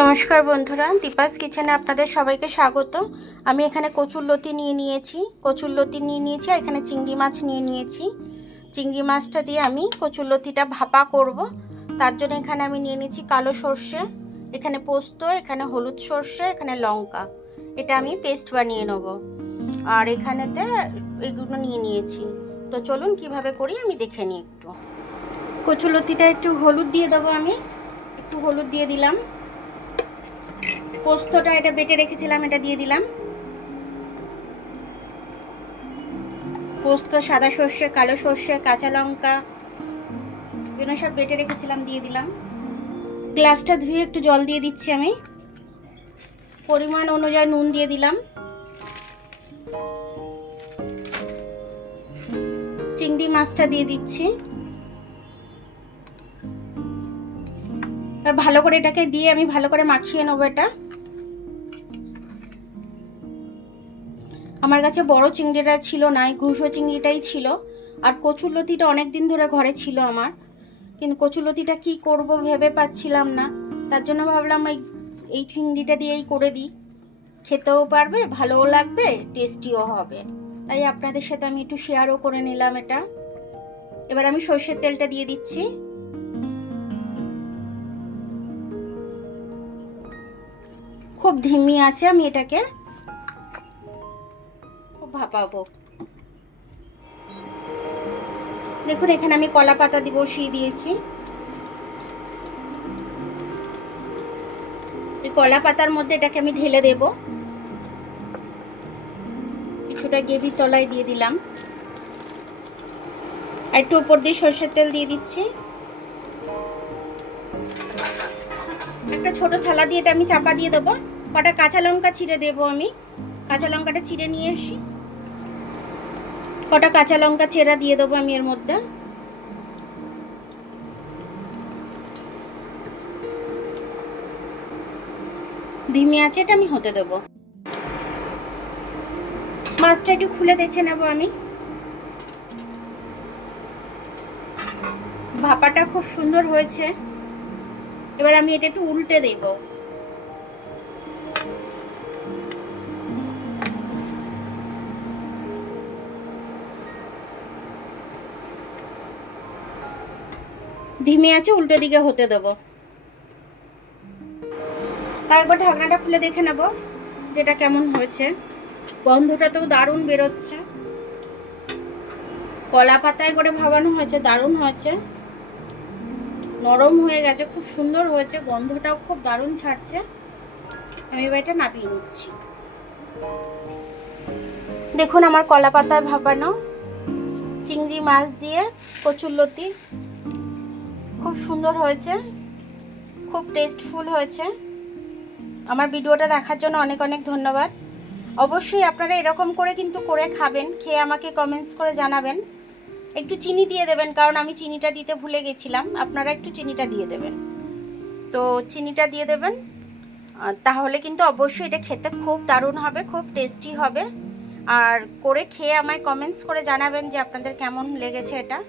নমস্কার বন্ধুরা, দীপাস কিচেনে আপনাদের সবাইকে স্বাগত। আমি এখানে কচুরলতি নিয়ে নিয়েছি আর এখানে চিংড়ি মাছ নিয়ে নিয়েছি। চিংড়ি মাছটা দিয়ে আমি কচুরলতিটা ভাপা করব। তার জন্য এখানে আমি নিয়ে নিয়েছি কালো সর্ষে, এখানে পোস্ত, এখানে হলুদ সর্ষে, এখানে লঙ্কা। এটা আমি পেস্ট বানিয়ে নেব। আর এখানেতে এগুলো নিয়ে নিয়েছি। তো চলুন কিভাবে করি আমি দেখে নিই। একটু কচুরলতিটা একটু হলুদ দিয়ে দেবো। আমি একটু হলুদ দিয়ে দিলাম। পোস্তটা এটা বেটে রেখেছিলাম, এটা দিয়ে দিলাম। পোস্ত, সাদা সর্ষে, কালো সর্ষে, কাঁচা লঙ্কা এগুলো সব বেটে রেখেছিলাম, দিয়ে দিলাম। গ্লাসটা ধুয়ে একটু জল দিয়ে দিচ্ছি আমি। পরিমাণ অনুযায়ী নুন দিয়ে দিলাম। চিংড়ি মাছটা দিয়ে দিচ্ছি। ভালো করে এটাকে দিয়ে আমি ভালো করে মাখিয়ে নেবো। এটা আমার কাছে বড় চিংড়িটা ছিল না, ঘুষো চিংড়িটাই ছিল। আর কচুরলতিটা অনেক দিন ধরে ঘরে ছিল আমার, কিন্তু কচুরলতিটা কি করব ভেবে পাচ্ছিলাম না। তার জন্য ভাবলাম এই চিংড়িটা দিয়েই করে দিই, খেতেও পারবে, ভালোও লাগবে, টেস্টিও হবে। তাই আপনাদের সাথে আমি একটু শেয়ারও করে নিলাম এটা। এবার আমি সর্ষের তেলটা দিয়ে দিচ্ছি। খুব ধিমি আছে আমি এটাকে খুব ভাপাবো। দেখুন এখানে আমি কলা পাতা দিয়ে বসিয়ে দিয়েছি। এই কলা পাতার মধ্যে এটাকে আমি ঢেলে দেব। কিছুটা গ্রেভির তলায় দিয়ে দিলাম। আর একটু উপর দিয়ে সর্ষের তেল দিয়ে দিচ্ছি। একটা ছোট থালা দিয়ে এটা আমি চাপা দিয়ে দেবো। কটা কাঁচা লঙ্কা ছিঁড়ে দেবো আমি। কাঁচা লঙ্কাটা ছিঁড়ে নিয়ে আসি। কটা কাঁচা লঙ্কা চেরা দিয়ে দেবো আমি এর মধ্যে। ধিমি আছে এটা আমি হতে দেবো। মাছটা একটু খুলে দেখে নেব আমি। ভাপাটা খুব সুন্দর হয়েছে। এবার আমি এটা একটু উল্টে দেব। ধিমি আছে, উল্টো দিকে হতে দেব। একবার ঢাকনাটা খুলে দেখে নেব যেটা কেমন হয়েছে। গন্ধটা তো দারুণ বেরোচ্ছে। কলা পাতায় করে ভাবানো হয়েছে, দারুণ হয়েছে। নরম হয়ে গেছে, খুব সুন্দর হয়েছে, গন্ধটাও খুব দারুণ ছাড়ছে। আমি এবার এটা নামিয়ে নিচ্ছি। দেখুন আমার কলা পাতায় ভাপানো চিংড়ি মাছ দিয়ে কচুরলতি খুব সুন্দর হয়েছে, খুব টেস্টফুল হয়েছে। আমার ভিডিওটা দেখার জন্য অনেক অনেক ধন্যবাদ। অবশ্যই আপনারা এরকম করে কিন্তু করে খাবেন, খেয়ে আমাকে কমেন্টস করে জানাবেন। একটু চিনি দিয়ে দেবেন, কারণ আমি চিনিটা দিতে ভুলে গেছিলাম। আপনারা একটু চিনিটা দিয়ে দেবেন। তো চিনিটা দিয়ে দেবেন, তাহলে কিন্তু অবশ্যই এটা খেতে খুব দারুণ হবে, খুব টেস্টি হবে। আর করে খেয়ে আমায় কমেন্টস করে জানাবেন যে আপনাদের কেমন লেগেছে এটা।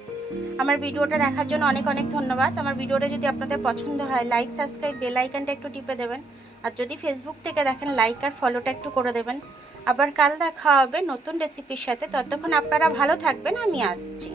আমার ভিডিওটা দেখার জন্য অনেক অনেক ধন্যবাদ। আমার ভিডিওটা যদি আপনাদের পছন্দ হয়, লাইক, সাবস্ক্রাইব, বেল আইকনটা একটু টিপে দেবেন। আর যদি ফেসবুক থেকে দেখেন, লাইক আর ফলোটা একটু করে দেবেন। আবার কাল দেখা হবে নতুন রেসিপির সাথে। ততক্ষণ আপনারা ভালো থাকবেন, আমি আসছি।